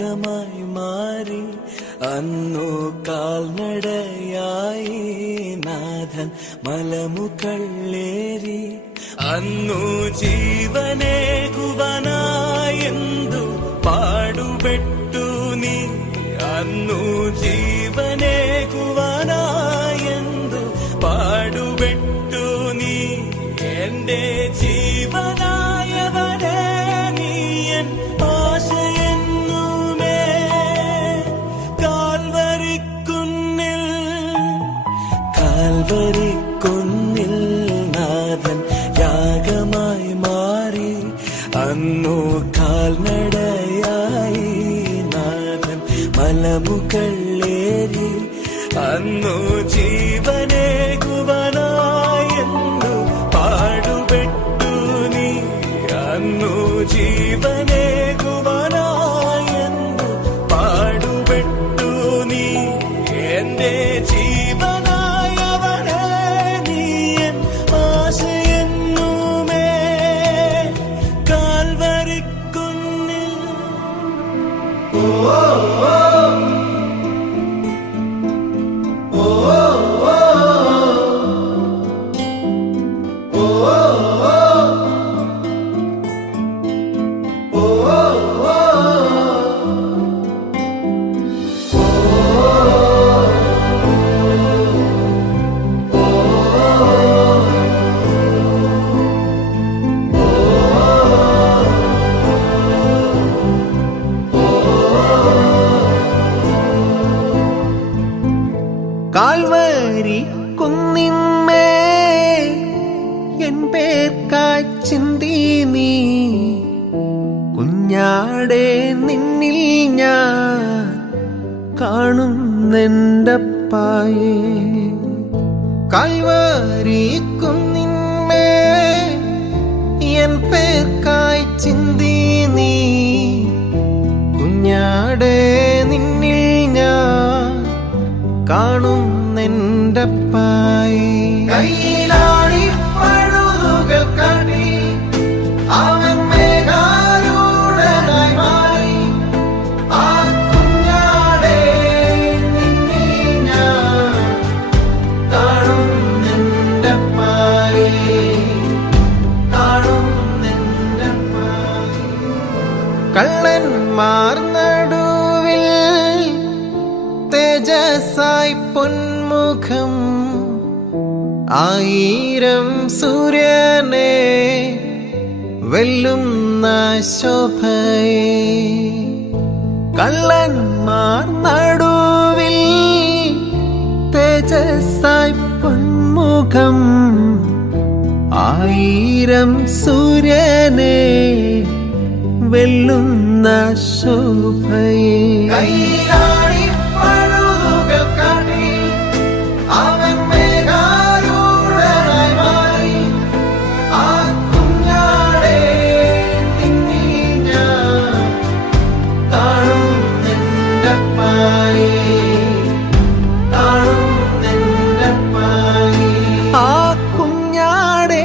യാഗമായി മാറി. അന്നു കാൽനടയായി നാഥൻ മലമുകളേറി. അന്നു ജീവനേകുവനായെന്തു പാടുപെട്ടു നീ. അന്നു ജീവനേകുവനായെന്തു പാടുപെട്ടു നീ. എന്റെ ജീവനായവനെ നീയൻ ആശയെന്നുമേ. കാൽവരിക്കുന്നിൽ നാഥൻ യാഗമായി മാറി. അന്നു കാൽനടയായി നാഥൻ മലമുകളേറി. അന്നു ജീവനേകുവനായെന്നു പാടുപെട്ടു നീ. അന്നു ജീവനേകുവനായെന്നു പാടുപെട്ടു നീ. എന്റെ ജീവനായവനെ നീയൻ ആശയെന്നുമേ. കാൽവരിക്കുന്നിൽ കാൽവരി കുന്നിന്മേ എൻ പേർക്കായി ചിന്തി നീ. കുഞ്ഞാടെ നിന്നിൽ ഞാൻ കാണുന്നെൻ്റപ്പായേ. കാൽവരി കുന്നിന്മേ എൻ പേർക്കായി ചിന്തി നീ. കുഞ്ഞാടെ നിന്നിൽ ഞാൻ കാണുന്നെൻ്റപ്പായേ. കയ്യിലാണി പഴുതുകൾ കാട്ടി അവൻ മേഘാരൂഢനായി മാറി. ആ കുഞ്ഞാടെ നിന്നിൽ ഞാൻ കാണുന്നെൻ്റപ്പായേ. കാണുന്നെൻ്റപ്പായേ. കള്ളന്മാർ നടുവിൽ തേജസ്സായി പൊന്മുഖം. ആയിരം സൂര്യനെ വെല്ലുന്ന ശോഭയെ. കള്ളന്മാർ നടുവിൽ തേജസ്സായി പൊന്മുഖം. ആയിരം സൂര്യനെ വെല്ലുന്ന ശോഭയെ. കയ്യിലാണി പഴുതുകൾ കാട്ടി അവൻ മേഘാരൂഢനായി മാറി. ആ കുഞ്ഞാടെ നിന്നിൽ ഞാൻ കാണുന്നെൻ്റപ്പായേ. കാണുന്നെൻ്റപ്പായേ. ആ കുഞ്ഞാടെ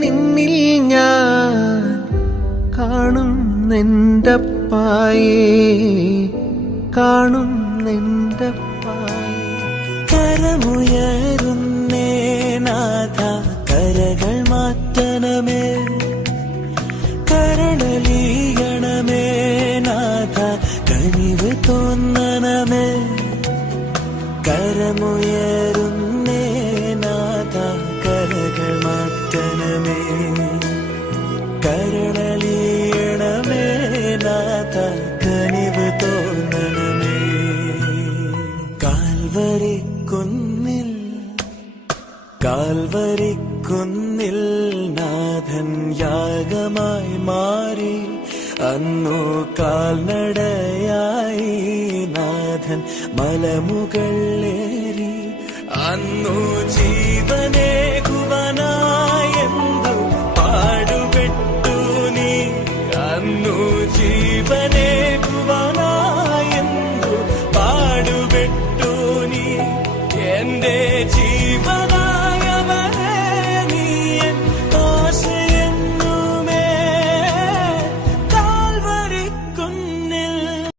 നിന്നിൽ ഞാൻ കാണുന്നെൻ്റപ്പായേ. കാണുന്നെൻ്റപ്പായേ. കരമുയരുന്നേ നാഥ കരകൾ മാറ്റണമേ. കരണലീയണമേ നാഥ കനിവ് തോന്നണമേ. കരമുയരുന്നേ നാഥ കരകൾ മാറ്റണമേ. കരണലീയണമേ നാഥ കനിവ് തോന്നണമേ. കാൽവരിക്കുന്നിൽ നാഥൻ യാഗമായി മാറി. അന്നു കാൽനടയായി നാഥൻ മലമുകളേറി. അന്നു ജീവനേകുവനായെന്തു പാടുപെട്ടു നീ. അന്നു ജീവനേകുവനായെന്തു പാടുപെട്ടു നീ. എന്റെ